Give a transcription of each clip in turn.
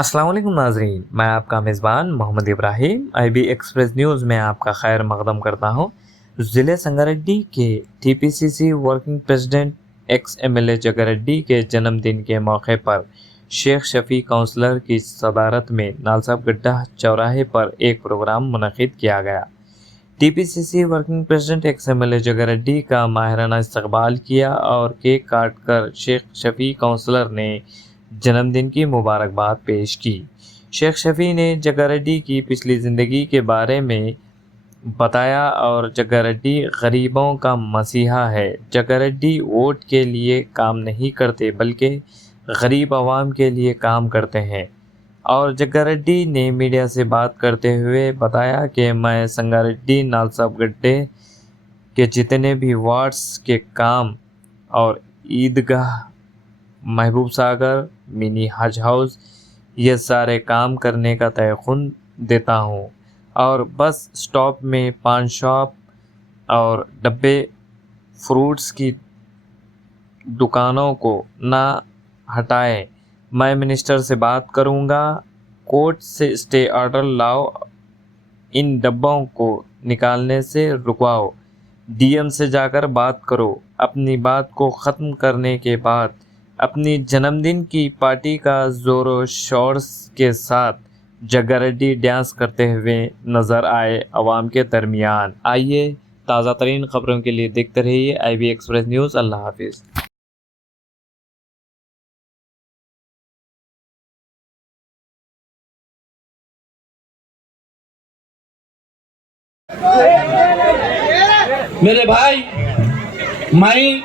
अस्सलाम वालेकुम नाज़रीन, मैं आपका मेज़बान Mohammad Ibrahim IB express news में आपका खैर मक़दम करता हूँ। ज़िले संगारेड्डी के TPCC working president x MLA जगारेड्डी के जन्मदिन के मौके पर शेख शफ़ी काउंसलर की सदारत में नालसाब गड्ढा चौराहे पर एक प्रोग्राम मुनक़िद किया गया। TPCC working president x MLA जगारेड्डी का माहिराना इस्तक़बाल किया और केक काट कर शेख शफ़ी काउंसलर ने जन्मदिन की मुबारकबाद पेश की। शेख शफ़ी ने जगारेड्डी की पिछली ज़िंदगी के बारे में बताया और जगारेड्डी गरीबों का मसीहा है। जगारेड्डी वोट के लिए काम नहीं करते बल्कि गरीब आवाम के लिए काम करते हैं। और जगारेड्डी ने मीडिया से बात करते हुए बताया कि मैं संगारेड्डी नालसाब गड्ढे के जितने भी वार्ड्स के काम और ईदगाह, महबूब सागर, मिनी हज हाउस, ये सारे काम करने का तयख़ुन देता हूँ और बस स्टॉप में पान शॉप और डब्बे फ्रूट्स की दुकानों को ना हटाएं। मैं मिनिस्टर से बात करूँगा, कोर्ट से स्टे ऑर्डर लाओ, इन डब्बों को निकालने से रुकवाओ, DM से जाकर बात करो। अपनी बात को ख़त्म करने के बाद अपनी जन्मदिन की पार्टी का ज़ोरों शोर के साथ जगारेड्डी डांस करते हुए नज़र आए अवाम के दरमियान। आइए ताज़ा तरीन ख़बरों के लिए देखते रहिए IB एक्सप्रेस न्यूज़। अल्लाह हाफिज़। मेरे भाई, मैं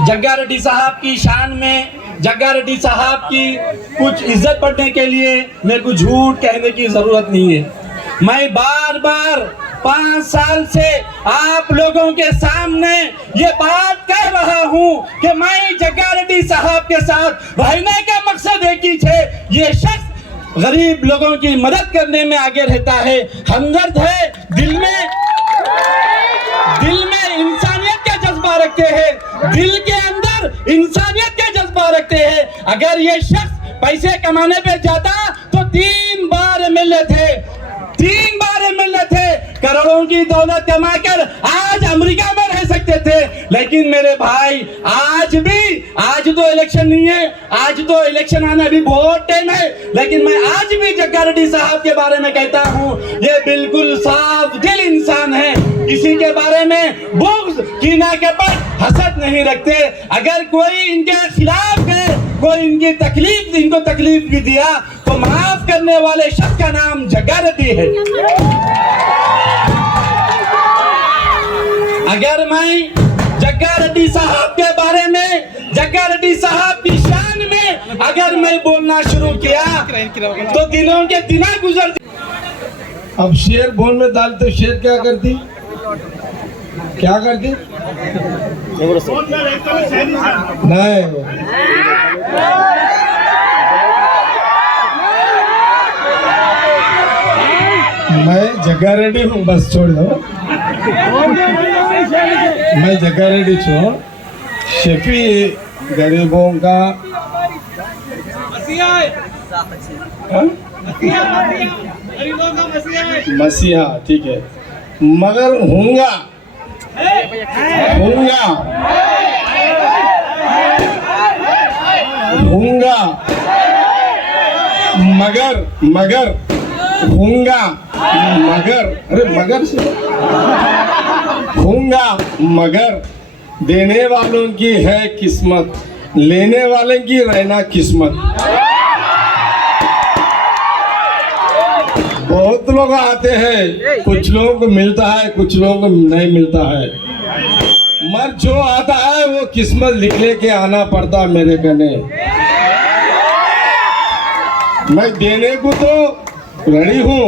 जगारेड्डी साहब की शान में, जगारेड्डी साहब की कुछ इज्जत बढ़ने के लिए मेरे को झूठ कहने की ज़रूरत नहीं है। मैं बार बार 5 साल से आप लोगों के सामने ये बात कह रहा हूँ कि मैं जगारेड्डी साहब के साथ रहने का मकसद एक ही है, ये शख्स गरीब लोगों की मदद करने में आगे रहता है, हमदर्द है, दिल में इंसानियत का जज्बा रखते हैं, दिल के अंदर इंसानियत का जज्बा रखते हैं। अगर ये शख्स पैसे कमाने पे जाता तो 3 बार MLA थे, करोड़ों की दौलत कमाकर आज अमेरिका में रह सकते थे। लेकिन मेरे भाई, आज तो इलेक्शन नहीं है, आज तो इलेक्शन आना अभी बहुत टाइम है, लेकिन मैं आज भी जगारेड्डी साहब के बारे में कहता हूँ, ये बिल्कुल साफ दिल इंसान है, किसी के बारे में बुग़्ज़, कीना, कपट, हसद नहीं रखते। अगर कोई इनके खिलाफ है, कोई इनको तकलीफ भी दिया तो माफ करने वाले शख्स का नाम जगारेड्डी है। अगर मैं जगारेड्डी साहब के बारे में, जगारेड्डी साहब की शान में अगर मैं बोलना शुरू किया तो दिनों के दिन गुजर। अब शेर बोल में डाल तो शेर क्या करती? नहीं, मैं जगारेड्डी हूँ, बस छोड़ दो। मैं जगारेड्डी हूँ, शफी गरीबों का मसीहा, ठीक है, मगर हूँगा मगर देने वालों की है किस्मत, लेने वाले की रहना किस्मत। बहुत लोग आते हैं, कुछ लोगों को मिलता है, कुछ लोगों को नहीं मिलता है, मगर जो आता है वो किस्मत लिख लेके आना पड़ता मेरे कने। मैं देने को तो रेडी हूँ,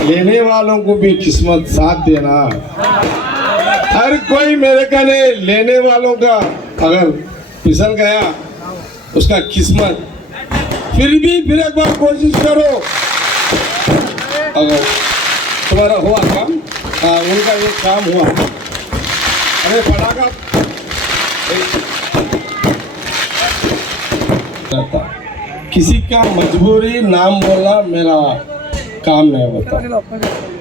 लेने वालों को भी किस्मत साथ देना। हर कोई मेरे कने लेने वालों का अगर फिसल गया उसका किस्मत, फिर एक बार कोशिश करो। अगर तुम्हारा हुआ काम, उनका एक काम हुआ, अरे पटाखा किसी का मजबूरी नाम बोलना मेरा काम नहीं होता।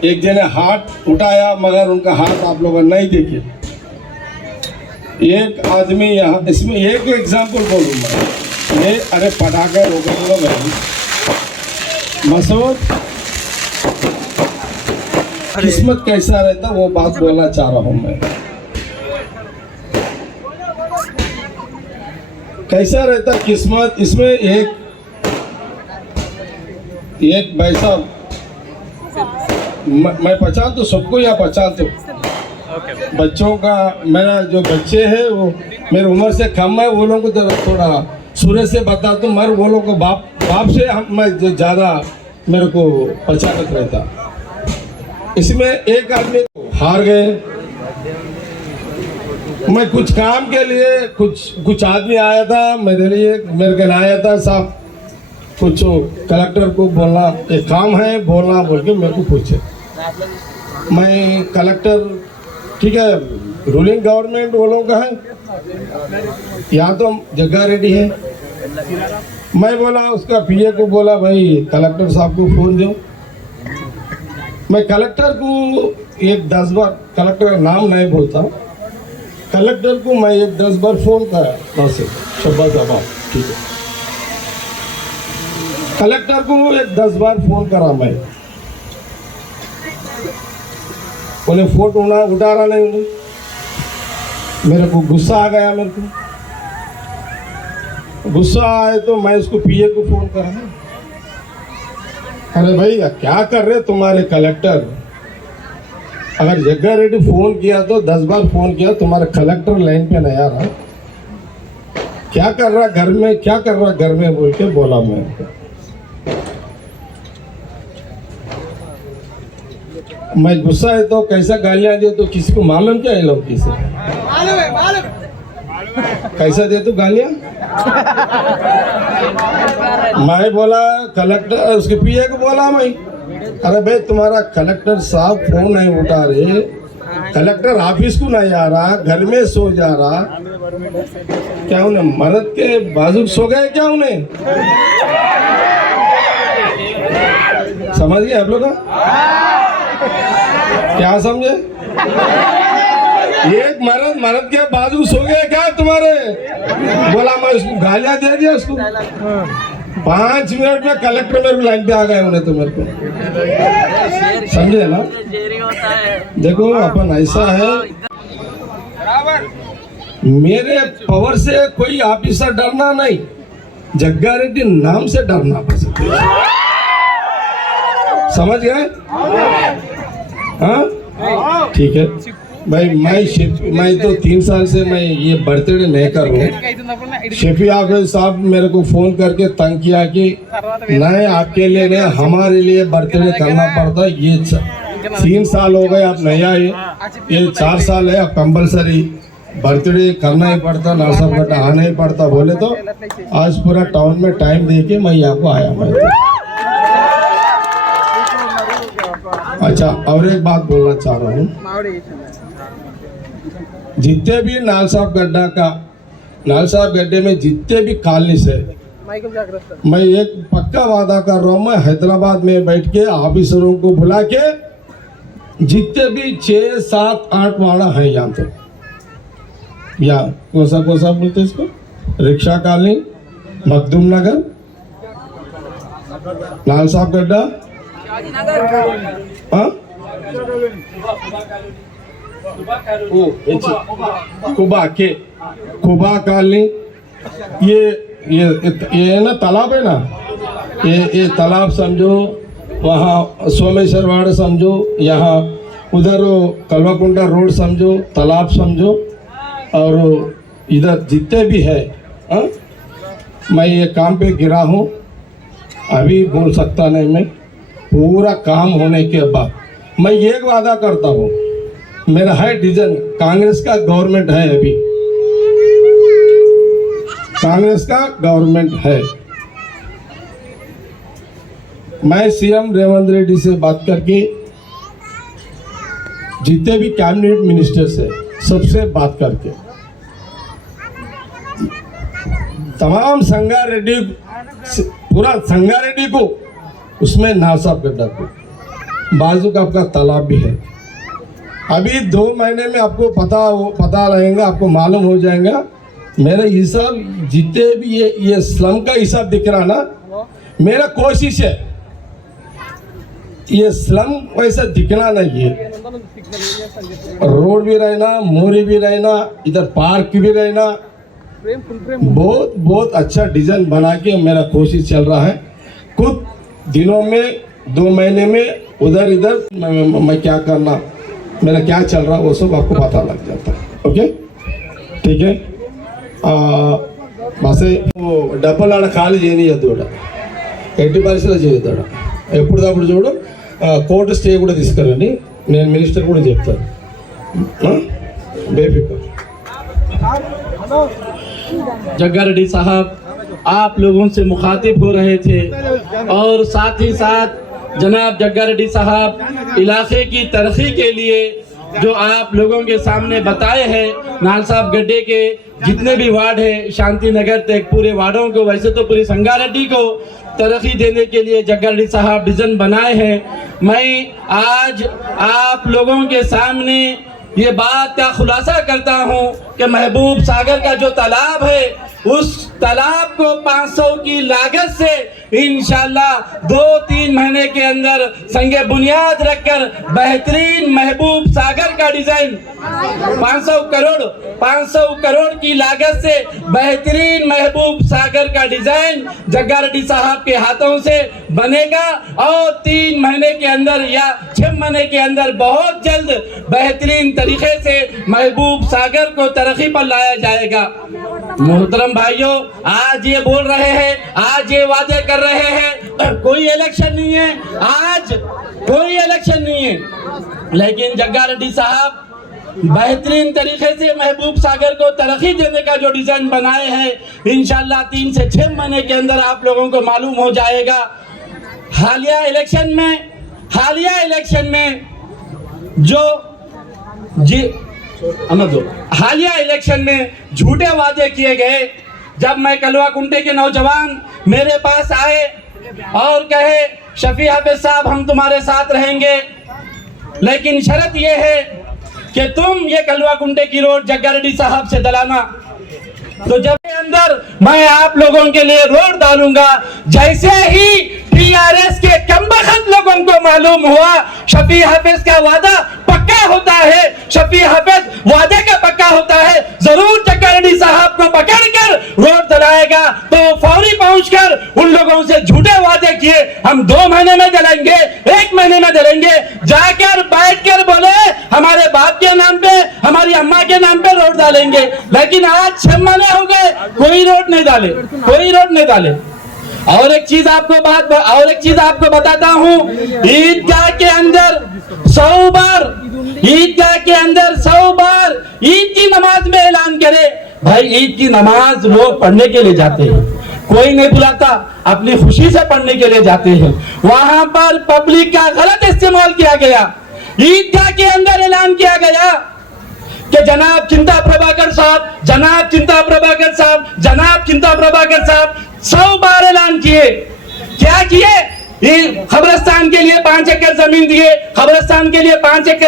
एक जने हाथ उठाया मगर उनका हाथ आप लोगों ने नहीं देखे। एक आदमी यहाँ, इसमें एक एग्जाम्पल बोलूँ मैं, ये अरे पटाखे रोको भाई मसूद, किस्मत कैसा रहता वो बात बोलना चाह रहा हूँ मैं। कैसा रहता किस्मत, इसमें एक भाई साहब, मैं पहचान तो सबको या पहचान तो बच्चों का, मेरा जो बच्चे हैं वो मेरी उम्र से कम है, वो लोगों को थोड़ा सूर्य से बता दूं, मगर वो लोग को बाप से मैं ज़्यादा मेरे को पहचानत रहता। इसमें एक आदमी हार गए, मैं कुछ काम के लिए कुछ आदमी आया था मेरे लिए, मेरे के आया था साहब कुछ कलेक्टर को बोलना एक काम है बोलना बोल के मेरे को पूछे। मैं कलेक्टर ठीक है रूलिंग गवर्नमेंट वो लोगों का है, यहाँ तो जग्गा रेड्डी है। मैं बोला उसका पीए को बोला भाई कलेक्टर साहब को फोन दो। मैं कलेक्टर को एक 10 बार, कलेक्टर का नाम नहीं बोलता, कलेक्टर को मैं एक 10 बार फोन करा बस शब्द दबाओ ठीक है। कलेक्टर को एक 10 बार फोन करा मैं, उन्हें फोन उठा रहा नहीं उन्हें, मेरे को गुस्सा आ गया। मेरे को गुस्सा आए तो मैं उसको पीए को फोन करा, अरे भाई क्या कर रहे तुम्हारे कलेक्टर, अगर जग्गा रेड्डी फोन किया तो 10 बार फोन किया, तुम्हारा कलेक्टर लाइन पे नहीं आ रहा, क्या कर रहा घर में, क्या कर रहा घर में बोल के बोला मैं गुस्सा है तो कैसा गालियां दे तो किसी को मालूम क्या है लोग किसे कैसा दे तो गालियां। मैं बोला कलेक्टर, उसके पीए को बोला मैं, अरे भाई तुम्हारा कलेक्टर साहब फोन नहीं उठा रहे, कलेक्टर ऑफिस को नहीं आ रहा, घर में सो जा रहा, क्या उन्हें मर्द के बाजू सो गए क्या उन्हें, समझ गए आप लोग क्या समझे, एक मर्द के बाजू सो गए क्या तुम्हारे, बोला मैं उसको गालियां दे दिया उसको। 5 मिनट में कलेक्टर मेरे को लाइन पे आ गए उन्हें, तो मेरे को समझे ना। देखो अपन ऐसा है, मेरे पावर से कोई ऑफिसर डरना नहीं, जग्गा रेड्डी नाम से डरना पसंद, समझ गए हाँ ठीक है भाई। मैं तो 3 साल से मैं ये बर्थडे नहीं कर रहा हूँ। शेफी आफिस साहब मेरे को फोन करके तंग किया कि नहीं आपके लिए नहीं हमारे लिए बर्थडे करना पड़ता, ये 3 साल हो गए आप नहीं आए, ये 4 साल है अब कंपलसरी बर्थडे करना ही पड़ता, नालसाब घाटा आना ही पड़ता बोले, तो आज पूरा टाउन में टाइम दे के मैं यहाँ को आया मैं। अच्छा और एक बात बोलना चाह रहा हूँ, जितने भी नालसाब गड्ढे में जितने भी कॉलोनीज है, मैं एक पक्का वादा कर रहा हूँ, मैं हैदराबाद में बैठ के ऑफिसरों को बुला के जितने भी 6, 7, 8 वाड़ा है यहाँ तो, या कौन सा बोलते इसको, रिक्शा कॉलोनी, मखदूम नगर, नालसाब गड्ढा, हाँ कुबा कॉलोनी, ये ना तालाब है ना, ये तालाब समझो, वहाँ सोमेश्वर वाड़ समझो, यहाँ उधर कलवाकुंडा रोड समझो, तालाब समझो, और इधर जितने भी है हाँ? मैं ये काम पे गिरा हूँ, अभी बोल सकता नहीं मैं, पूरा काम होने के बाद मैं एक वादा करता हूँ, मेरा है डिसीजन, कांग्रेस का गवर्नमेंट है, अभी कांग्रेस का गवर्नमेंट है, मैं सीएम रेवंत रेड्डी से बात करके जितने भी कैबिनेट मिनिस्टर्स है सबसे बात करके तमाम संगारेड्डी पूरा संगारेड्डी को उसमें नासाब गड्ढा को बाजू का आपका तालाब भी है। अभी 2 महीने में आपको पता रहेगा, आपको मालूम हो जाएगा। मेरा हिसाब जितने भी ये स्लम का हिसाब दिख रहा ना, मेरा कोशिश है ये स्लम वैसा दिखना नहीं है। रोड भी रहना, मोरी भी रहना, इधर पार्क भी रहना, बहुत अच्छा डिजाइन बना के मेरा कोशिश चल रहा है। कुछ दिनों में 2 महीने में उधर इधर मैं क्या करना, मेरा क्या चल रहा है वो सब आपको पता लग जाता है। ओके, ठीक है। బస్సు డబ్బులు ఆడ ఖాళీ చేయనియద్దు కూడా, ఎట్టి పరిస్థితుల్లో చేయొద్దు. ఎప్పుడప్పుడు చూడు కోర్టు స్టే కూడా తీసుకురండి, నేను మినిస్టర్ కూడా చెప్తాను. బేఫికర్. जग्गा रेड्डी साहब, आप लोगों से मुखातिब हो रहे थे और साथ ही साथ जनाब जग्गा रेड्डी साहब इलाके की तरक्की के लिए जो आप लोगों के सामने बताए हैं, नाल साहब गड्ढे के जितने भी वार्ड है, शांति नगर तक पूरे वार्डों को, वैसे तो पूरी संगारेड्डी को तरक्की देने के लिए जग्गा रेड्डी साहब विजन बनाए हैं। मैं आज आप लोगों के सामने ये बात का खुलासा करता हूँ कि महबूब सागर का जो तालाब है, उस तालाब को 500 की लागत से इंशाल्लाह 2-3 महीने के अंदर संगे बुनियाद रखकर बेहतरीन महबूब सागर का डिजाइन 500 करोड़ की लागत से बेहतरीन महबूब सागर का डिजाइन जग्गा रेड्डी साहब के हाथों से बनेगा और 3 महीने के अंदर या 6 महीने के अंदर बहुत जल्द बेहतरीन तरीके से महबूब सागर को तरक्की पर लाया जाएगा। मोहतरम भाइयों, आज ये बोल रहे हैं, आज ये वादे कर रहे हैं, कोई इलेक्शन नहीं है, आज कोई इलेक्शन नहीं है, लेकिन जग्गा रेड्डी साहब बेहतरीन तरीके से महबूब सागर को तरक्की देने का जो डिजाइन बनाए हैं, इंशाल्लाह 3 से 6 महीने के अंदर आप लोगों को मालूम हो जाएगा। हालिया इलेक्शन में झूठे वादे किए गए। जब मैं कलवा कुंटे के नौजवान मेरे पास आए और कहे शफी हाफिज साहब हम तुम्हारे साथ रहेंगे, लेकिन शर्त यह है कि तुम ये कलवा कुंटे की रोड जग्गा रेड्डी साहब से दिलाना। तो जब के अंदर मैं आप लोगों के लिए रोड डालूंगा, जैसे ही टीआरएस के कमबख्त लोगों को मालूम हुआ शफी हाफिज का वादा पक्का होता है, शफी हाफिज वादे का पक्का होता है, जरूर जग्गा रेड्डी साहब को पकड़कर रोड दिलाएगा, तो फौरी पहुंचकर उन लोगों से झूठे वादे किए हम 2 महीने में दिलाएंगे, 1 महीने में दिलाएंगे, जाकर बैठकर बोले हमारे बाप के नाम पे, हमारी अम्मा के नाम पे रोड डालेंगे, लेकिन आज 6 महीने हो गए कोई रोड नहीं डाले। और एक चीज आपको बताता हूँ, ईदगाह के अंदर 100 बार ईद की नमाज में ऐलान करे। भाई ईद की नमाज लोग पढ़ने के लिए जाते हैं, कोई नहीं बुलाता, अपनी खुशी से पढ़ने के लिए जाते हैं, वहां पर पब्लिक का गलत इस्तेमाल किया गया। ईदगाह के अंदर ऐलान किया गया कि जनाब चिंता प्रभाकर साहब 100 बार ऐलान किए। क्या किए? खबरस्तान के लिए 5 एकड़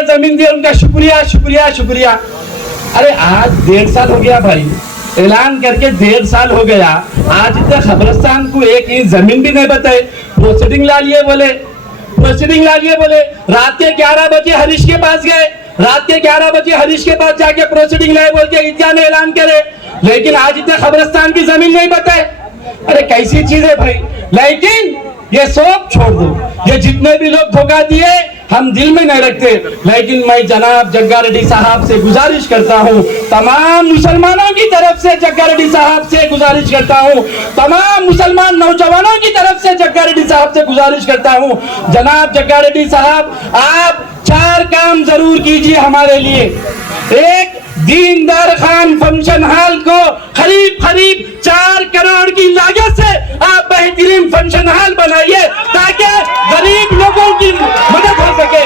जमीन दिए, उनका शुक्रिया। अरे आज 1.5 साल हो गया भाई, ऐलान करके 1.5 साल हो गया, आज तक खबरस्तान को 1 इंच जमीन भी नहीं बताए। प्रोसीडिंग ला लिए बोले, रात के 11 बजे हरीश के पास गए, जाके प्रोसीडिंग लाए बोल के ईदगाह ने ऐलान करे, लेकिन आज तक खबरस्तान की जमीन नहीं बताए। अरे कैसी चीज है भाई। लेकिन ये सब छोड़ दो, ये जितने भी लोग धोखा दिए हम दिल में नहीं रखते, लेकिन मैं जनाब जग्गा रेड्डी साहब से गुजारिश करता हूँ, तमाम मुसलमानों की तरफ से जग्गा रेड्डी साहब से गुजारिश करता हूँ, तमाम मुसलमान नौजवानों की तरफ से जग्गा रेड्डी साहब से गुजारिश करता हूँ, जनाब जग्गा रेड्डी साहब आप 4 काम जरूर कीजिए हमारे लिए। एक, दीनदार खान फंक्शन हॉल को करीब 4 करोड़ की लागत से आप बेहतरीन फंक्शन हॉल बनाइए ताकि गरीब लोगों की मदद हो सके।